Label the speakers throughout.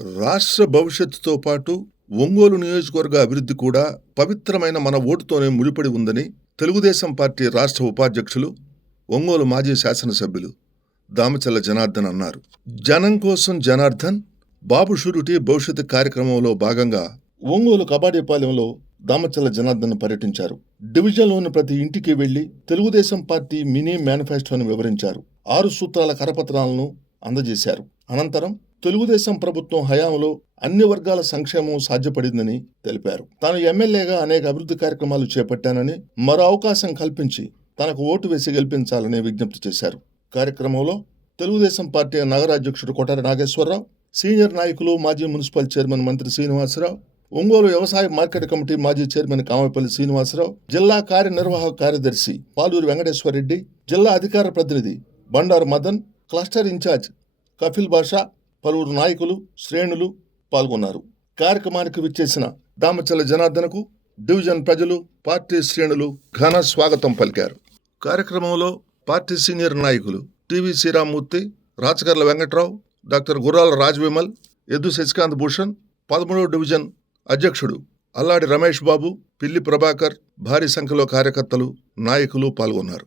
Speaker 1: రాష్ట్ర భవిష్యత్తుతో పాటు ఒంగోలు నియోజకవర్గ అభివృద్ధి కూడా పవిత్రమైన మన ఓటుతోనే ముడిపడి ఉందని తెలుగుదేశం పార్టీ రాష్ట్ర ఉపాధ్యక్షులు ఒంగోలు మాజీ శాసనసభ్యులు దామచల్ల జనార్దన్ అన్నారు. జనం కోసం జనార్దన్ బాబు షూరిటీ భవిష్యత్తు కార్యక్రమంలో భాగంగా ఒంగోలు కబాడీపాలెంలో దామచల్ల జనార్దన్ పర్యటించారు. డివిజన్లోని ప్రతి ఇంటికి వెళ్ళి తెలుగుదేశం పార్టీ మినీ మేనిఫెస్టోను వివరించారు. ఆరు సూత్రాల కరపత్రాలను అందజేశారు. అనంతరం తెలుగుదేశం ప్రభుత్వం హయాంలో అన్ని వర్గాల సంక్షేమం సాధ్యపడిందని తెలిపారు. తాను ఎమ్మెల్యేగా అనేక అభివృద్ధి కార్యక్రమాలు చేపట్టానని మరో అవకాశం కల్పించి తనకు ఓటు వేసి గెలిపించాలని విజ్ఞప్తి చేశారు. కార్యక్రమంలో తెలుగుదేశం పార్టీ నగరాధ్యక్షుడు కొటారి నాగేశ్వరరావు సీనియర్ నాయకులు మాజీ మున్సిపల్ చైర్మన్ మంత్రి శ్రీనివాసరావు ఒంగోలు వ్యవసాయ మార్కెట్ కమిటీ మాజీ చైర్మన్ కామపల్లి శ్రీనివాసరావు జిల్లా కార్యనిర్వాహక కార్యదర్శి పాలూరు వెంకటేశ్వరరెడ్డి జిల్లా అధికార ప్రతినిధి బండారు మదన్ క్లస్టర్ ఇన్ఛార్జ్ కఫిల్ బాషా పలువురు నాయకులు శ్రేణులు పాల్గొన్నారు. కార్యక్రమానికి విచ్చేసిన దామచల్ల జనార్దనకు డివిజన్ ప్రజలు పార్టీ శ్రేణులు ఘన స్వాగతం పలికారు. కార్యక్రమంలో పార్టీ సీనియర్ నాయకులు టివి శ్రీరామ్మూర్తి రాచకర్ల వెంకట్రావు డాక్టర్ గుర్రాల రాజ్విమల్ ఎద్దు శశికాంత్ భూషణ్ పదమూడవ డివిజన్ అధ్యక్షుడు అల్లాడి రమేష్ బాబు పిల్లి ప్రభాకర్ భారీ సంఖ్యలో కార్యకర్తలు నాయకులు పాల్గొన్నారు.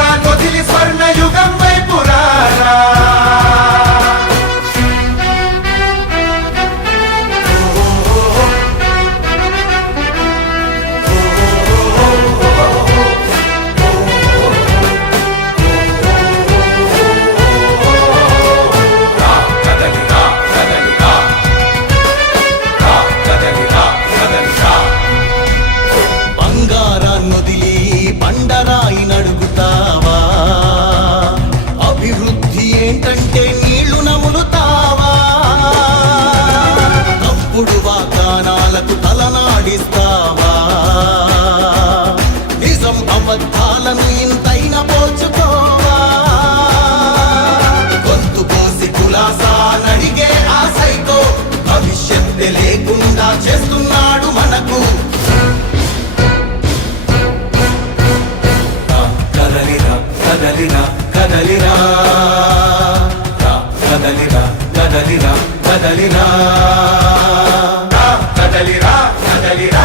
Speaker 2: రాతి యుగాన్ని వదిలి స్వర్ణ యుగం వైపు రారా.
Speaker 3: వాగ్దానాలకు తలనాడిస్తావా నిజం అబద్ధాలను ఇంతైన పోచుకోవా గొంతు కోసి కులాసా నడిగే ఆశతో భవిష్యత్తు లేకుండా చేస్తున్నాడు మనకు.
Speaker 2: కదలిరా కదలిరా కదలిరా కదలిరా కదలిరా కదలిరా కదలిరా కదలిరా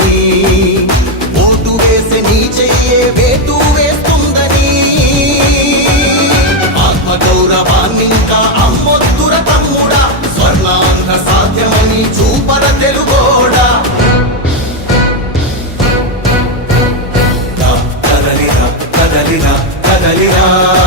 Speaker 2: కదలిరా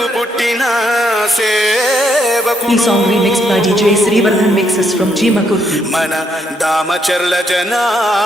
Speaker 4: సేవకు పుట్టిన
Speaker 5: సేవకు శ్రీవర్ధన్ మిక్సెస్ ఫ్రమ్ జీ
Speaker 4: మన దామచర్ల జనాధనుడు